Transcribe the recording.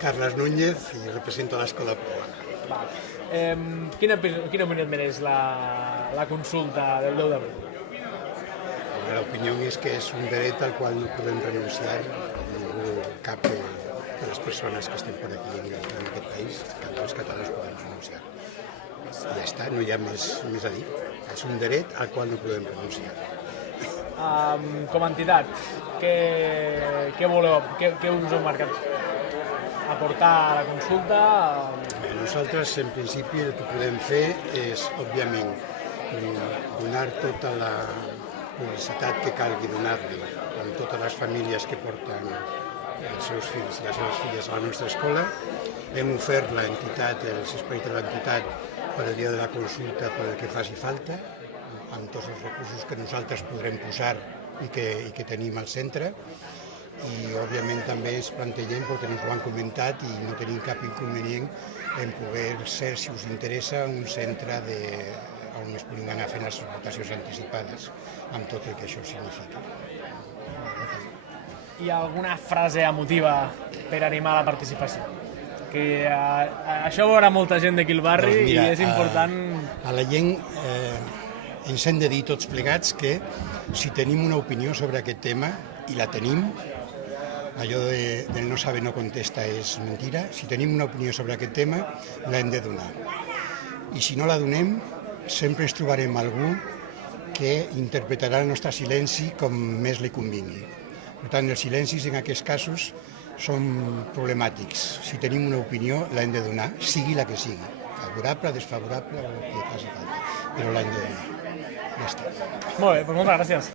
Carles Núñez i represento l'Escola Proa. Quina opinió et mereix la consulta del 10 d'abril? L'opinió és que és un dret al qual no podem renunciar ningú, cap de les persones que estem per aquí en aquest país, cap dels catalans podem renunciar. I ja està, no hi ha més a dir. És un dret al qual no podem renunciar. Com a entitat, què voleu, què us heu marcat? Aportar a la consulta? Nosaltres, en principi, el que podem fer és, òbviament, donar tota la publicitat que calgui donar-li amb totes les famílies que porten els seus fills i les seves filles a la nostra escola. Hem ofert l'entitat, els espais de l'entitat, per al dia de la consulta, per el que faci falta, amb tots els recursos que nosaltres podrem posar i que tenim al centre. I, òbviament, també ens plantegem, perquè ens ho han comentat i no tenim cap inconvenient en poder ser, si us interessa, un centre on es puguin anar fent les votacions anticipades, amb tot el que això significa. Hi ha alguna frase emotiva per animar la participació? Que això ho veurà molta gent d'aquí al barri i és important... A la gent ens hem de dir tots plegats que si tenim una opinió sobre aquest tema, i la tenim, allò del no sabe no contesta és mentira, si tenim una opinió sobre aquest tema, l'hem de donar. I si no la donem, sempre ens trobarem algú que interpretarà el nostre silenci com més li convingui. Per tant, els silencis en aquests casos són problemàtics. Si tenim una opinió, l'hem de donar, sigui la que sigui, favorable, desfavorable o el que faci falta, però l'hem de donar. Ja està. Molt bé, doncs moltes gràcies.